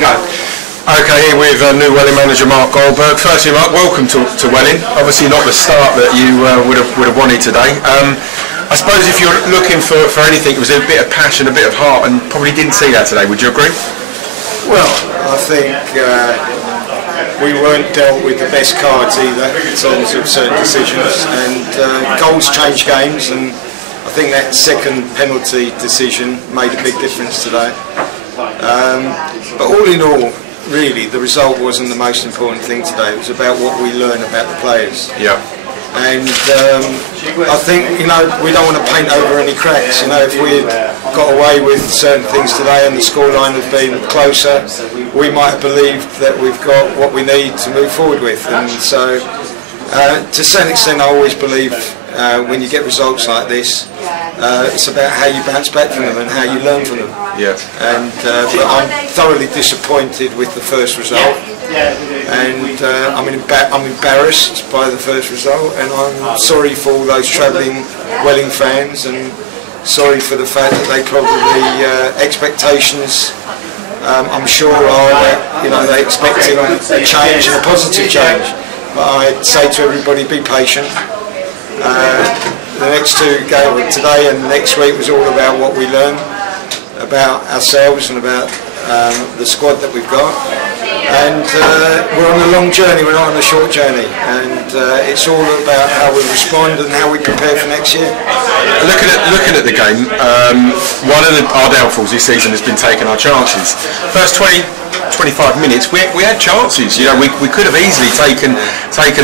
you go. Okay, here with new Welling manager Mark Goldberg. Firstly, Mark, welcome to Welling. Obviously not the start that you would have wanted today. I suppose if you're looking for anything, it was a bit of passion, a bit of heart, and probably didn't see that today. Would you agree? Well, I think we weren't dealt with the best cards either in terms of certain decisions, and goals change games, and I think that second penalty decision made a big difference today. But all in all, really, the result wasn't the most important thing today. It was about what we learn about the players. Yeah. And I think, you know, we don't want to paint over any cracks. You know, if we had got away with certain things today and the scoreline had been closer, we might have believed that we've got what we need to move forward with. And so, to a certain extent, I always believe when you get results like this, it's about how you bounce back from them and how you learn from them. Yeah. And but I'm thoroughly disappointed with the first result. And I'm embarrassed by the first result, and I'm sorry for all those travelling Welling fans, and sorry for the fact that they probably expectations I'm sure are that, you know, they're expecting a change and a positive change. But I'd say to everybody, be patient. The next two games today and next week was all about what we learn about ourselves and about the squad that we've got. And we're on a long journey, we're not on a short journey, and it's all about how we respond and how we prepare for next year. Looking at the game, one of our downfalls this season has been taking our chances. First 20-25 minutes, we had chances. You know, we could have easily taken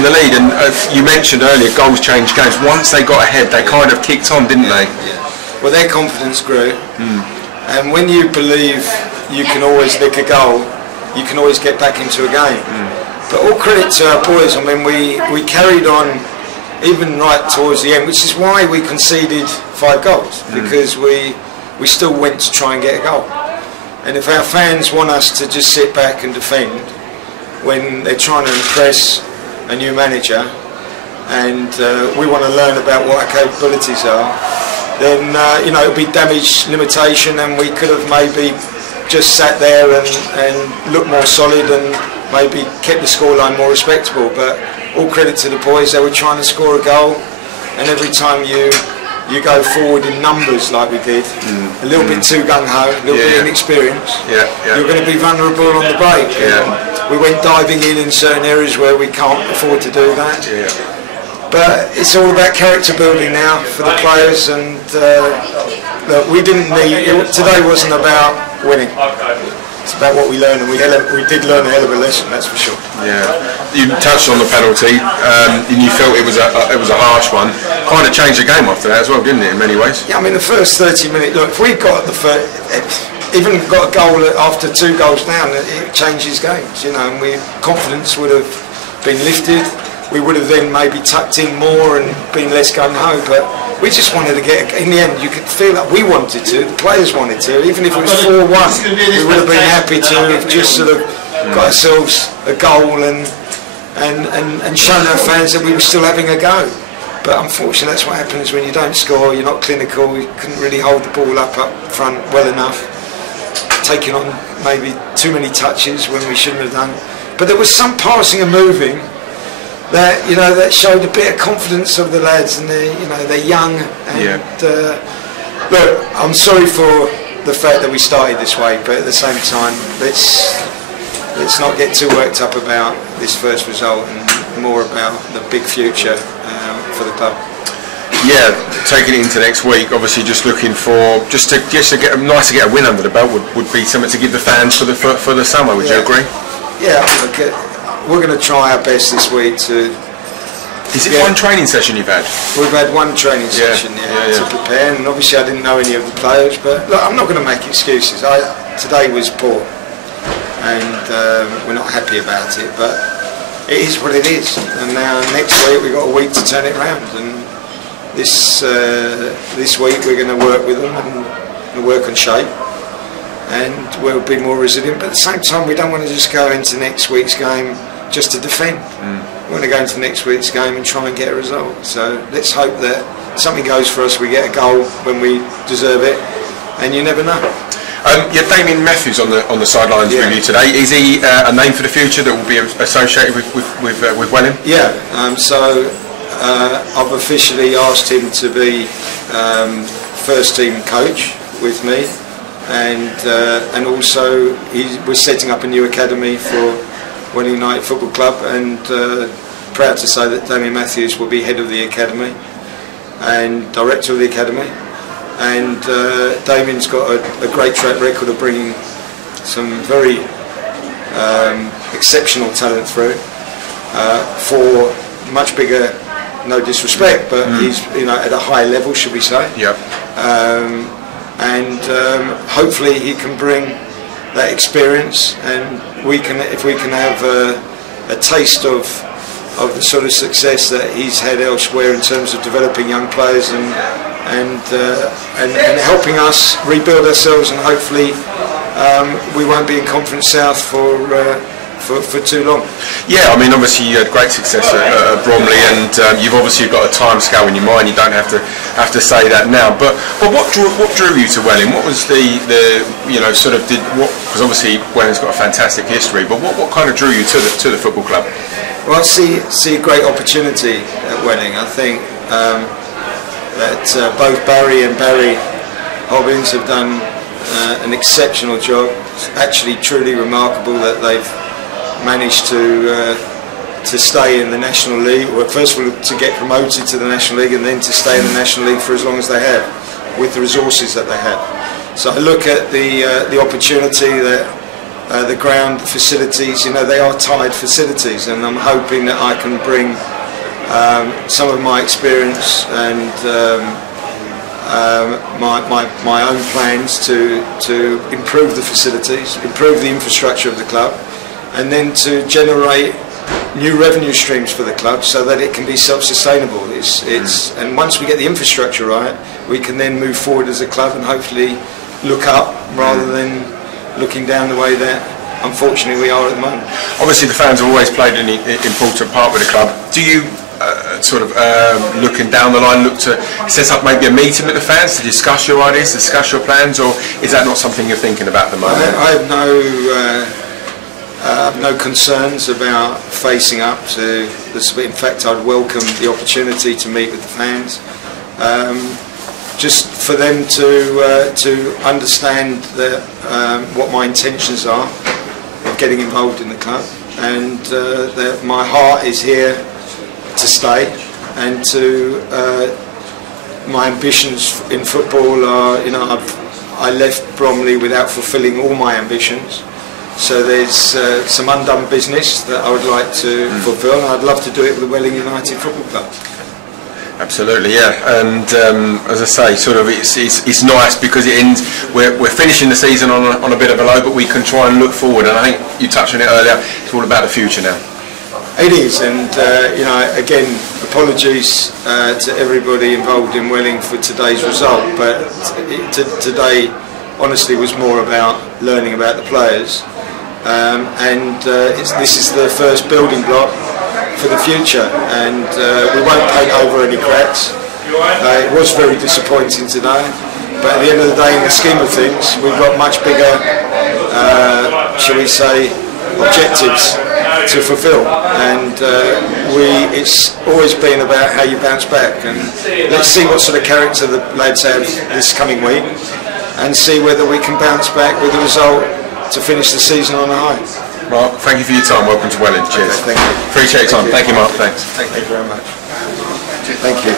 the lead, and you mentioned earlier, goals change games. Once they got ahead, they kind of kicked on, didn't they? Well, their confidence grew, and when you believe you can always nick a goal, you can always get back into a game. But all credit to our boys. I mean, we carried on even right towards the end, which is why we conceded 5 goals, because we still went to try and get a goal. And if our fans want us to just sit back and defend when they're trying to impress a new manager, and we want to learn about what our capabilities are, then you know, it'll be damage limitation, and we could have maybe just sat there and looked more solid and maybe kept the scoreline more respectable. But all credit to the boys, they were trying to score a goal, and every time you go forward in numbers like we did, a little bit too gung-ho, a little bit inexperienced, you're going to be vulnerable on the break. We went diving in certain areas where we can't afford to do that. But it's all about character building now for the players, and look, we didn't need, today wasn't about winning. It's about what we learned, and we did learn a hell of a lesson, that's for sure. Yeah, you touched on the penalty, and you felt it was a harsh one. Kind of changed the game after that as well, didn't it? In many ways. Yeah, I mean, the first 30 minutes. Look, if we got the first, even got a goal after 2 goals down, it changes games. You know, and confidence would have been lifted. We would have then maybe tucked in more and been less gung-ho, but we just wanted to get, in the end you could feel that we wanted to, the players wanted to, even if it was 4-1, we would have been happy to have just sort of got ourselves a goal and shown our fans that we were still having a go. But unfortunately that's what happens when you don't score, you're not clinical, we couldn't really hold the ball up front well enough, taking on maybe too many touches when we shouldn't have done. But there was some passing and moving that, you know, that showed a bit of confidence of the lads, and they're young, and look, I'm sorry for the fact that we started this way, but at the same time, let's not get too worked up about this first result, and more about the big future for the club. Yeah, taking it into next week, obviously just looking for just to get nice to get a win under the belt would be something to give the fans for the summer. Would you agree? Yeah, look, we're going to try our best this week to... Is it one training session you've had? We've had one training session, to prepare, and obviously I didn't know any of the players, but look, I'm not going to make excuses. Today was poor, and we're not happy about it, but it is what it is. And now next week we've got a week to turn it around, and this week we're going to work with them and work on shape, and we'll be more resilient. But at the same time, we don't want to just go into next week's game just to defend. We want to go into next week's game and try and get a result. So let's hope that something goes for us, we get a goal when we deserve it, and you never know. Yeah, Damien Matthews on the sidelines with you today. Is he a name for the future that will be associated with Welling? Yeah. So I've officially asked him to be first team coach with me, and also we're setting up a new academy for Welling United Football Club, and proud to say that Damien Matthews will be head of the academy and director of the academy. And Damien's got a great track record of bringing some very exceptional talent through for much bigger, no disrespect, but he's at a high level, should we say? Yep. And hopefully he can bring that experience, and if we can have a taste of the sort of success that he's had elsewhere in terms of developing young players and helping us rebuild ourselves, and hopefully we won't be in Conference South for too long. Yeah, I mean, obviously you had great success at Bromley, and you've obviously got a time scale in your mind. You don't have to say that now. But what drew you to Welling? What was the because obviously Welling's got a fantastic history. But what kind of drew you to the football club? Well, I see a great opportunity at Welling. I think that both Barry and Barry Hobbins have done an exceptional job. It's actually truly remarkable that they've managed to stay in the National League, or first of all to get promoted to the National League, and then to stay in the National League for as long as they have, with the resources that they have. So I look at the opportunity that the ground, the facilities, they are tied facilities, and I'm hoping that I can bring some of my experience and my own plans to improve the facilities, improve the infrastructure of the club, and then to generate new revenue streams for the club so that it can be self-sustainable. And once we get the infrastructure right, we can then move forward as a club and hopefully look up rather than looking down the way that unfortunately we are at the moment. Obviously the fans have always played an important part with the club. Do you looking down the line look to set up maybe a meeting with the fans to discuss your ideas, discuss your plans, or is that not something you're thinking about at the moment? I have no concerns about facing up to this. In fact, I'd welcome the opportunity to meet with the fans, just for them to understand that what my intentions are of getting involved in the club, and that my heart is here to stay, and my ambitions in football are, I left Bromley without fulfilling all my ambitions. So there's some undone business that I would like to fulfil, and I'd love to do it with the Welling United Football Club. Absolutely, yeah. And as I say, it's nice because it ends. We're finishing the season on a bit of a low, but we can try and look forward. And I think you touched on it earlier. It's all about the future now. It is, and again, apologies to everybody involved in Welling for today's result. But today, honestly, was more about learning about the players. This is the first building block for the future, and we won't paint over any cracks. It was very disappointing today, but at the end of the day, in the scheme of things, we've got much bigger, shall we say, objectives to fulfil, and it's always been about how you bounce back, and let's see what sort of character the lads have this coming week, and see whether we can bounce back with the result to finish the season on a high. Mark, thank you for your time. Welcome to Welling. Cheers. Okay, thank you. Appreciate your time. Thank you, Mark. Thanks. Thank you very much. Thank you.